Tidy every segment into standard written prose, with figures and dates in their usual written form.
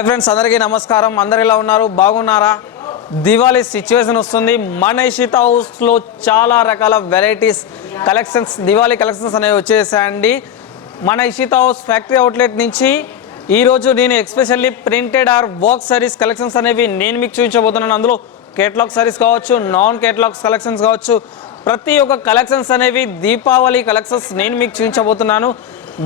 Hi friends, అందరికీ నమస్కారం. అందరు ఎలా ఉన్నారు? బాగున్నారా? దివాళీ సిచ్యువేషన్ వస్తుంది. మన ఇషిత హౌస్లో చాలా రకాల వెరైటీస్ కలెక్షన్స్, దివాళీ కలెక్షన్స్ అనేవి వచ్చేసాయండి. మన ఇషిత హౌస్ ఫ్యాక్టరీ అవుట్లెట్ నుంచి ఈరోజు నేను especially printed or work saris collections అనేవి నేను మీకు చూపించబోతున్నాను. అందులో కేటలాగ్ సారీస్ కావచ్చు, నాన్ కేటలాగ్స్ కలెక్షన్స్ కావచ్చు, ప్రతి ఒక్క కలెక్షన్స్ అనేవి దీపావళి కలెక్షన్స్ నేను మీకు చూపించబోతున్నాను.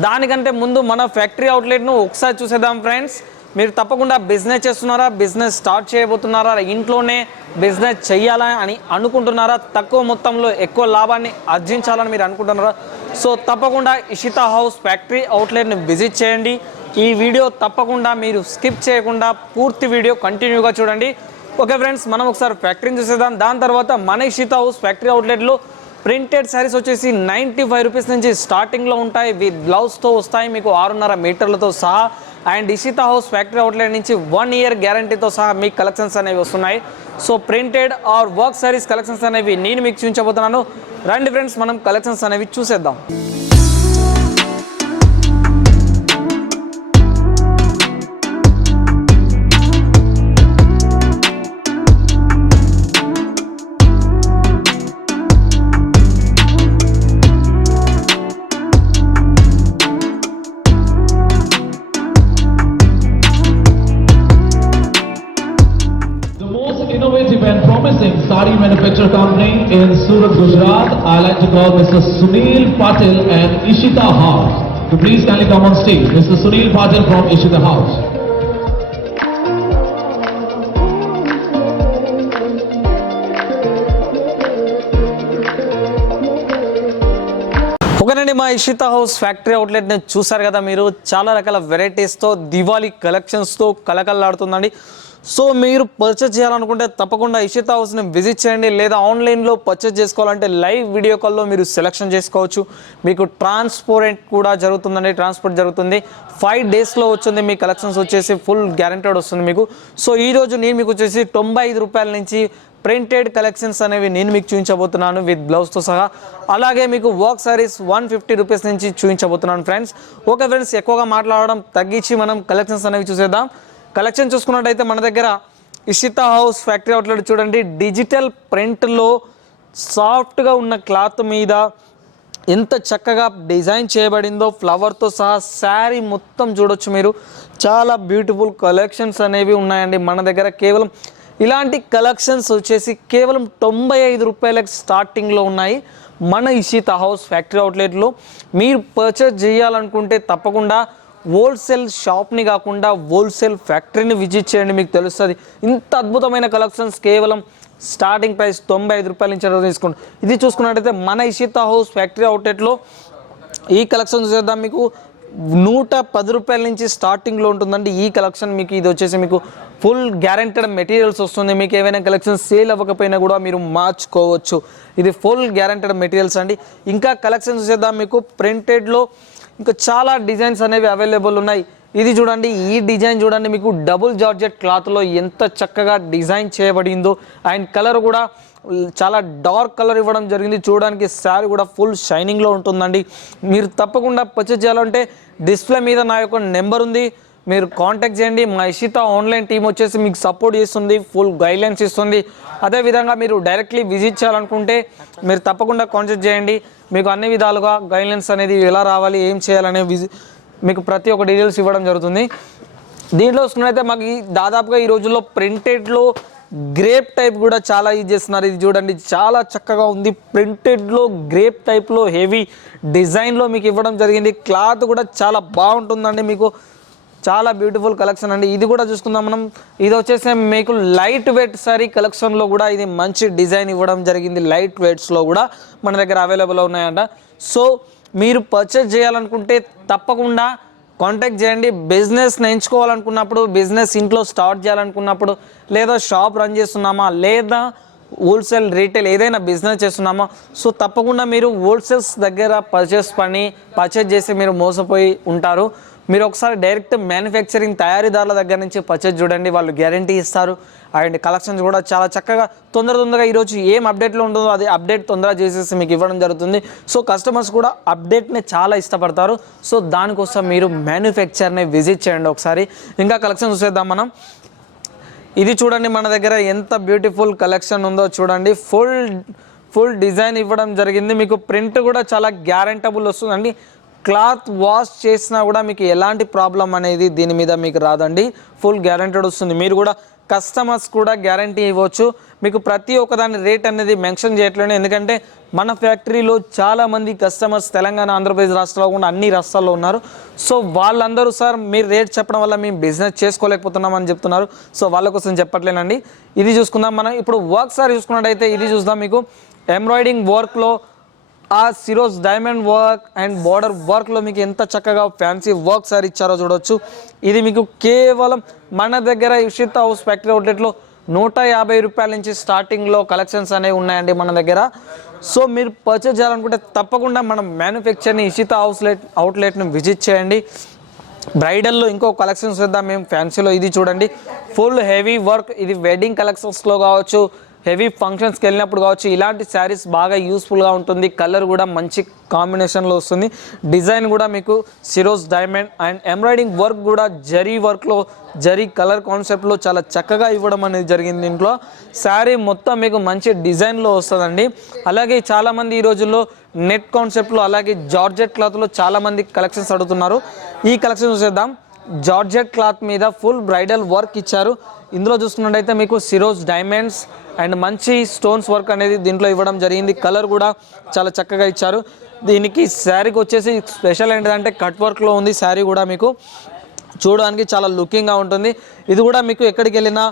దానికంటే ముందు మన ఫ్యాక్టరీ అవుట్లెట్ను ఒకసారి చూసేద్దాం ఫ్రెండ్స్. మీరు తప్పకుండా బిజినెస్ చేస్తున్నారా, బిజినెస్ స్టార్ట్ చేయబోతున్నారా, ఇంట్లోనే బిజినెస్ చేయాలా అని అనుకుంటున్నారా, తక్కువ మొత్తంలో ఎక్కువ లాభాన్ని ఆర్జించాలని మీరు అనుకుంటున్నారా? సో తప్పకుండా ఇషిత హౌస్ ఫ్యాక్టరీ అవుట్లెట్ని విజిట్ చేయండి. ఈ వీడియో తప్పకుండా మీరు స్కిప్ చేయకుండా పూర్తి వీడియో కంటిన్యూగా చూడండి. ఓకే ఫ్రెండ్స్, మనం ఒకసారి ఫ్యాక్టరీని చూసేద్దాం. దాని తర్వాత మన ఇషిత హౌస్ ఫ్యాక్టరీ అవుట్లెట్లో ప్రింటెడ్ శారీస్ వచ్చేసి 95 రూపీస్ నుంచి స్టార్టింగ్లో ఉంటాయి. విత్ బ్లౌజ్తో వస్తాయి మీకు 6.5 మీటర్లతో సహా. And Ishita house factory outlet నుంచి 1 ఇయర్ గ్యారంటీతో సహా మీకు కలెక్షన్స్ అనేవి వస్తున్నాయి. So printed or work sarees collections అనేవి నేను మీకు చూపించబోతున్నాను. రండి ఫ్రెండ్స్, మనం కలెక్షన్స్ అనేవి చూసేద్దాం. Innovative and promising sari manufacturer company in Surat, Gujarat. I like to call Mr. Sunil Patil and Ishita House. So please kindly come on stage. Mr. Sunil Patil from Ishita House. ఓకేనండి, మా Ishita house factory అవుట్లెట్ని చూసారు కదా మీరు. చాలా రకాల వెరైటీస్తో Diwali కలెక్షన్స్తో కలకల్లాడుతుందండి. So మీరు purchase చేయాలనుకుంటే తప్పకుండా ఇషిత హౌస్ని విజిట్ చేయండి. లేదా ఆన్లైన్లో పర్చేజ్ చేసుకోవాలంటే లైవ్ వీడియో కాల్లో మీరు సెలెక్షన్ చేసుకోవచ్చు. మీకు ట్రాన్స్పోర్ట్ కూడా జరుగుతుందండి, ట్రాన్స్పోర్ట్ జరుగుతుంది. 5 డేస్లో వచ్చింది మీ కలెక్షన్స్ వచ్చేసి ఫుల్ గ్యారంటీడ్ వస్తుంది మీకు. సో ఈరోజు నేను మీకు వచ్చేసి 95 రూపాయల నుంచి ప్రింటెడ్ కలెక్షన్స్ అనేవి నేను మీకు చూపించబోతున్నాను విత్ బ్లౌజ్తో సహా. అలాగే మీకు వర్క్ సారీస్ 150 రూపీస్ నుంచి చూపించబోతున్నాను ఫ్రెండ్స్. ఓకే ఫ్రెండ్స్, ఎక్కువగా మాట్లాడడం తగ్గించి మనం కలెక్షన్స్ అనేవి చూసేద్దాం. కలెక్షన్ చూసుకున్నట్టయితే మన దగ్గర ఇషిత హౌస్ ఫ్యాక్టరీ అవుట్లెట్ చూడండి. డిజిటల్ ప్రింట్లో సాఫ్ట్గా ఉన్న క్లాత్ మీద ఎంత చక్కగా డిజైన్ చేయబడిందో ఫ్లవర్తో సహా శారీ మొత్తం చూడొచ్చు మీరు. చాలా బ్యూటిఫుల్ కలెక్షన్స్ అనేవి ఉన్నాయండి మన దగ్గర. కేవలం ఇలాంటి కలెక్షన్స్ వచ్చేసి కేవలం 95 రూపాయలకు స్టార్టింగ్లో ఉన్నాయి మన ఇషిత హౌస్ ఫ్యాక్టరీ అవుట్లెట్లో. మీరు పర్చేజ్ చేయాలనుకుంటే తప్పకుండా హోల్సేల్ షాప్ని కాకుండా హోల్సేల్ ఫ్యాక్టరీని విజిట్ చేయండి, మీకు తెలుస్తుంది. ఇంత అద్భుతమైన కలెక్షన్స్ కేవలం స్టార్టింగ్ ప్రైస్ 95 రూపాయల నుంచి తీసుకోండి. ఇది చూసుకున్నట్టయితే మన ఇషిత హౌస్ ఫ్యాక్టరీ అవుట్లెట్లో ఈ కలెక్షన్ చూసేద్దాం. మీకు 110 రూపాయల నుంచి స్టార్టింగ్లో ఉంటుందండి ఈ కలెక్షన్. మీకు ఇది వచ్చేసి మీకు ఫుల్ గ్యారంటీడ్ మెటీరియల్స్ వస్తుంది. మీకు ఏవైనా కలెక్షన్ సేల్ అవ్వకపోయినా కూడా మీరు మార్చుకోవచ్చు. ఇది ఫుల్ గ్యారంటీడ్ మెటీరియల్స్ అండి. ఇంకా కలెక్షన్ చూసేద్దాం. మీకు ప్రింటెడ్లో ఇంకా చాలా డిజైన్స్ అనేవి అవైలబుల్ ఉన్నాయి. ఇది చూడండి, ఈ డిజైన్ చూడండి, మీకు డబుల్ జార్జెట్ క్లాత్లో ఎంత చక్కగా డిజైన్ చేయబడిందో. అండ్ కలర్ కూడా చాలా డార్క్ కలర్ ఇవ్వడం జరిగింది. చూడడానికి శారీ కూడా ఫుల్ షైనింగ్లో ఉంటుందండి. మీరు తప్పకుండా పర్చేజ్ చేయాలంటే డిస్ప్లే మీద నా యొక్క నెంబర్ ఉంది, మీరు కాంటాక్ట్ చేయండి. మా ఇషిత ఆన్లైన్ టీం వచ్చేసి మీకు సపోర్ట్ చేస్తుంది, ఫుల్ గైడ్లైన్స్ ఇస్తుంది. అదేవిధంగా మీరు డైరెక్ట్లీ విజిట్ చేయాలనుకుంటే మీరు తప్పకుండా కాంటాక్ట్ చేయండి. మీకు అన్ని విధాలుగా గైడ్లైన్స్ అనేది ఎలా రావాలి, ఏం చేయాలనే మీకు ప్రతి ఒక్క డీటెయిల్స్ ఇవ్వడం జరుగుతుంది. దీంట్లో చూసుకున్నైతే మాకు దాదాపుగా ఈ రోజుల్లో ప్రింటెడ్లో గ్రేప్ టైప్ కూడా చాలా యూజ్ చేస్తున్నారు. ఇది చూడండి, చాలా చక్కగా ఉంది. ప్రింటెడ్లో గ్రేప్ టైప్లో హెవీ డిజైన్లో మీకు ఇవ్వడం జరిగింది. క్లాత్ కూడా చాలా బాగుంటుందండి. మీకు చాలా బ్యూటిఫుల్ కలెక్షన్ అండి. ఇది కూడా చూసుకుందాం మనం. ఇది వచ్చేసి మీకు లైట్ వెయిట్ సారీ కలెక్షన్లో కూడా ఇది మంచి డిజైన్ ఇవ్వడం జరిగింది. లైట్ వెయిట్స్లో కూడా మన దగ్గర అవైలబుల్ ఉన్నాయంట. సో మీరు పర్చేజ్ చేయాలనుకుంటే తప్పకుండా కాంటాక్ట్ చేయండి. బిజినెస్ ఎంచుకోవాలనుకున్నప్పుడు, బిజినెస్ ఇంట్లో స్టార్ట్ చేయాలనుకున్నప్పుడు, లేదా షాప్ రన్ చేస్తున్నామా, లేదా హోల్సేల్ రీటైల్ ఏదైనా బిజినెస్ చేస్తున్నామా, సో తప్పకుండా మీరు హోల్సేల్స్ దగ్గర పర్చేజ్ చేసి మీరు మోసపోయి ఉంటారు. మీరు ఒకసారి డైరెక్ట్ మ్యానుఫ్యాక్చరింగ్ తయారీదారుల దగ్గర నుంచి పర్చేజ్ చూడండి, వాళ్ళు గ్యారంటీ ఇస్తారు. అండ్ కలెక్షన్స్ కూడా చాలా చక్కగా తొందరగా ఈరోజు ఏం అప్డేట్లో ఉంటుందో అది అప్డేట్ తొందరగా చేసేసి మీకు ఇవ్వడం జరుగుతుంది. సో కస్టమర్స్ కూడా అప్డేట్ని చాలా ఇష్టపడతారు. సో దానికోసం మీరు మ్యానుఫ్యాక్చర్ని విజిట్ చేయండి ఒకసారి. ఇంకా కలెక్షన్ చూసేద్దాం మనం. ఇది చూడండి మన దగ్గర ఎంత బ్యూటిఫుల్ కలెక్షన్ ఉందో చూడండి. ఫుల్ డిజైన్ ఇవ్వడం జరిగింది. మీకు ప్రింట్ కూడా చాలా గ్యారంటబుల్ వస్తుందండి. క్లాత్ వాష్ చేసినా కూడా మీకు ఎలాంటి ప్రాబ్లం అనేది దీని మీద మీకు రాదండి. ఫుల్ గ్యారంటెడ్ వస్తుంది. మీరు కూడా కస్టమర్స్ కూడా గ్యారంటీ ఇవ్వచ్చు. మీకు ప్రతి ఒక్కదాని రేట్ అనేది మెన్షన్ చేయట్లేదు, ఎందుకంటే మన ఫ్యాక్టరీలో చాలామంది కస్టమర్స్ తెలంగాణ, ఆంధ్రప్రదేశ్ రాష్ట్రాల్లో కూడా అన్ని రాష్ట్రాల్లో ఉన్నారు. సో వాళ్ళందరూ సార్ మీరు రేట్ చెప్పడం వల్ల మేము బిజినెస్ చేసుకోలేకపోతున్నామని చెప్తున్నారు. సో వాళ్ళ కోసం చెప్పట్లేనండి. ఇది చూసుకుందాం మనం. ఇప్పుడు వర్క్ సార్ చూసుకున్నట్టయితే ఇది చూద్దాం. మీకు ఎంబ్రాయిడింగ్ వర్క్లో ఆ సిరోజ్ డైమండ్ వర్క్ అండ్ బార్డర్ వర్క్లో మీకు ఎంత చక్కగా ఫ్యాన్సీ వర్క్ సార్ ఇచ్చారో చూడొచ్చు. ఇది మీకు కేవలం మన దగ్గర ఇషితా హౌస్ ఫ్యాక్టరీ అవుట్లెట్లో 150 రూపాయల నుంచి స్టార్టింగ్లో కలెక్షన్స్ అనేవి ఉన్నాయండి మన దగ్గర. సో మీరు పర్చేజ్ చేయాలనుకుంటే తప్పకుండా మనం మ్యానుఫ్యాక్చర్ని ఇషితా అవుట్లెట్ని విజిట్ చేయండి. బ్రైడల్లో ఇంకో కలెక్షన్స్ ఇద్దాం మేము ఫ్యాన్సీలో. ఇది చూడండి ఫుల్ హెవీ వర్క్. ఇది వెడ్డింగ్ కలెక్షన్స్లో కావచ్చు, హెవీ ఫంక్షన్స్కి వెళ్ళినప్పుడు కావచ్చు, ఇలాంటి శారీస్ బాగా యూస్ఫుల్గా ఉంటుంది. కలర్ కూడా మంచి కాంబినేషన్లో వస్తుంది. డిజైన్ కూడా మీకు సిరోజ్ డైమండ్ అండ్ ఎంబ్రాయిడింగ్ వర్క్ కూడా జరీ వర్క్లో, జరీ కలర్ కాన్సెప్ట్లో చాలా చక్కగా ఇవ్వడం అనేది జరిగింది. దీంట్లో శారీ మొత్తం మీకు మంచి డిజైన్లో వస్తుందండి. అలాగే చాలామంది ఈ రోజుల్లో నెట్ కాన్సెప్ట్లో అలాగే జార్జెట్ క్లాత్లో చాలామంది కలెక్షన్స్ అడుగుతున్నారు. ఈ కలెక్షన్ చూసేద్దాం. జార్జెట్ క్లాత్ మీద ఫుల్ బ్రైడల్ వర్క్ ఇచ్చారు. ఇందులో చూసుకున్నట్టయితే మీకు సిరోజ్ డైమండ్స్ అండ్ మంచి స్టోన్స్ వర్క్ అనేది దీంట్లో ఇవ్వడం జరిగింది. కలర్ కూడా చాలా చక్కగా ఇచ్చారు. దీనికి శారీకి వచ్చేసి స్పెషల్ ఏంటంటే కట్ వర్క్లో ఉంది. శారీ కూడా మీకు చూడడానికి చాలా లుకింగ్గా ఉంటుంది. ఇది కూడా మీకు ఎక్కడికి వెళ్ళినా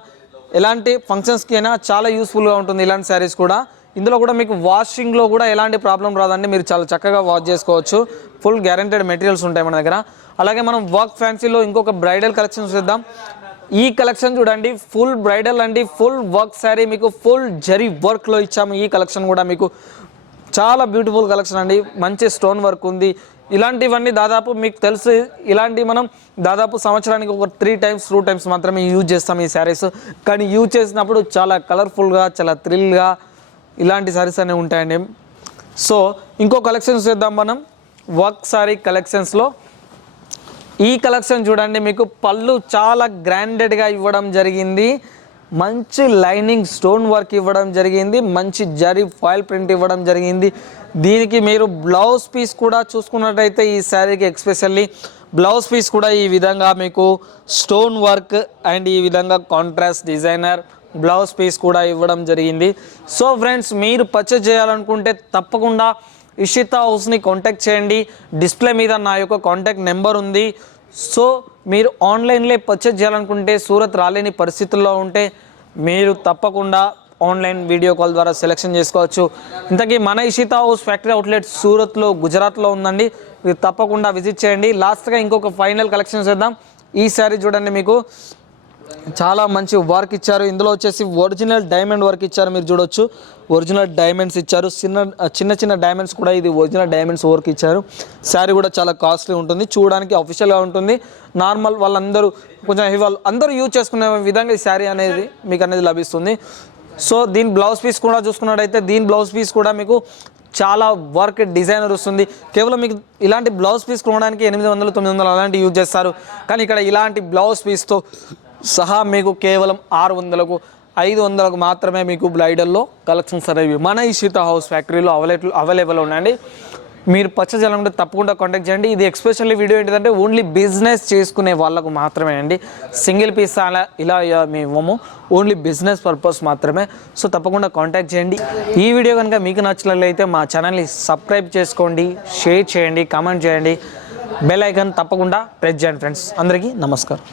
ఎలాంటి ఫంక్షన్స్కి అయినా చాలా యూస్ఫుల్గా ఉంటుంది ఇలాంటి శారీస్ కూడా. ఇందులో కూడా మీకు వాషింగ్లో కూడా ఎలాంటి ప్రాబ్లం రాదండి. మీరు చాలా చక్కగా వాష్ చేసుకోవచ్చు. ఫుల్ గ్యారంటెడ్ మెటీరియల్స్ ఉంటాయి మన దగ్గర. అలాగే మనం వర్క్ ఫ్యాన్సీలో ఇంకొక బ్రైడల్ కలెక్షన్ చూద్దాం. ఈ కలెక్షన్ చూడండి ఫుల్ బ్రైడల్ అండి, ఫుల్ వర్క్ శారీ మీకు ఫుల్ జరీ వర్క్లో ఇచ్చాము. ఈ కలెక్షన్ కూడా మీకు చాలా బ్యూటిఫుల్ కలెక్షన్ అండి. మంచి స్టోన్ వర్క్ ఉంది. ఇలాంటివన్నీ దాదాపు మీకు తెలుసు, ఇలాంటివి మనం దాదాపు సంవత్సరానికి ఒక 3 times 2 times మాత్రమే యూజ్ చేస్తాం ఈ శారీస్. కానీ యూజ్ చేసినప్పుడు చాలా కలర్ఫుల్గా, చాలా థ్రిల్గా ఇలాంటి శారీస్ అనేవి ఉంటాయండి. సో ఇంకో కలెక్షన్స్ చేద్దాం మనం వర్క్ శారీ కలెక్షన్స్లో. ఈ కలెక్షన్ చూడండి మీకు పళ్ళు చాలా గ్రాండెడ్గా ఇవ్వడం జరిగింది. మంచి లైనింగ్ స్టోన్ వర్క్ ఇవ్వడం జరిగింది. మంచి జరీ ఫాయిల్ ప్రింట్ ఇవ్వడం జరిగింది. దీనికి మీరు బ్లౌజ్ పీస్ కూడా చూసుకున్నట్టయితే ఈ శారీకి ఎక్స్పెషల్లీ బ్లౌజ్ పీస్ కూడా ఈ విధంగా మీకు స్టోన్ వర్క్ అండ్ ఈ విధంగా కాంట్రాస్ట్ డిజైనర్ బ్లౌజ్ పీస్ కూడా ఇవ్వడం జరిగింది. సో ఫ్రెండ్స్ మీరు పర్చేజ్ చేయాలనుకుంటే తప్పకుండా ఇషితా హౌస్ని కాంటాక్ట్ చేయండి. డిస్ప్లే మీద నా యొక్క కాంటాక్ట్ నెంబర్ ఉంది. సో మీరు ఆన్లైన్లో పర్చేజ్ చేయాలనుకుంటే, సూరత్ రాలేని పరిస్థితుల్లో ఉంటే మీరు తప్పకుండా ఆన్లైన్ వీడియో కాల్ ద్వారా సెలెక్షన్ చేసుకోవచ్చు. ఇంతకీ మన ఇషితా హౌస్ ఫ్యాక్టరీ అవుట్లెట్ సూరత్లో, గుజరాత్లో ఉందండి. మీరు తప్పకుండా విజిట్ చేయండి. లాస్ట్గా ఇంకొక ఫైనల్ కలెక్షన్ చేద్దాం. ఈ శారీ చూడండి మీకు చాలా మంచి వర్క్ ఇచ్చారు. ఇందులో వచ్చేసి ఒరిజినల్ డైమండ్ వర్క్ ఇచ్చారు. మీరు చూడొచ్చు ఒరిజినల్ డైమండ్స్ ఇచ్చారు. చిన్న డైమండ్స్ కూడా ఇది ఒరిజినల్ డైమండ్స్ వర్క్ ఇచ్చారు. శారీ కూడా చాలా కాస్ట్లీ ఉంటుంది, చూడడానికి అఫీషియల్గా ఉంటుంది. నార్మల్ వాళ్ళందరూ కొంచెం హెవీ వాళ్ళు అందరూ యూజ్ చేసుకునే విధంగా ఈ శారీ అనేది మీకు అనేది లభిస్తుంది. సో దీని బ్లౌజ్ పీస్ కూడా చూసుకున్నట్టయితే దీని బ్లౌజ్ పీస్ కూడా మీకు చాలా వర్క్ డిజైనర్ వస్తుంది. కేవలం మీకు ఇలాంటి బ్లౌజ్ పీస్ కొనడానికి 800 900 అలాంటి యూజ్ చేస్తారు. కానీ ఇక్కడ ఇలాంటి బ్లౌజ్ పీస్తో సహా మీకు కేవలం 600కు 500కు మాత్రమే మీకు బ్రైడల్లో కలెక్షన్స్ అనేవి మన ఇషితా హౌస్ ఫ్యాక్టరీలో అవైలబుల్ ఉన్నాయండి. మీరు పర్చేజ్ చేయాలనుకుంటే తప్పకుండా కాంటాక్ట్ చేయండి. ఇది ఎక్స్పెషల్లీ వీడియో ఏంటంటే ఓన్లీ బిజినెస్ చేసుకునే వాళ్ళకు మాత్రమే అండి. సింగిల్ పీస్ ఇలా మేము ఇవ్వము, ఓన్లీ బిజినెస్ పర్పస్ మాత్రమే. సో తప్పకుండా కాంటాక్ట్ చేయండి. ఈ వీడియో కనుక మీకు నచ్చినట్లయితే మా ఛానల్ని సబ్స్క్రైబ్ చేసుకోండి, షేర్ చేయండి, కామెంట్ చేయండి, బెల్ ఐకాన్ తప్పకుండా ప్రెస్ చేయండి. ఫ్రెండ్స్ అందరికీ నమస్కారం.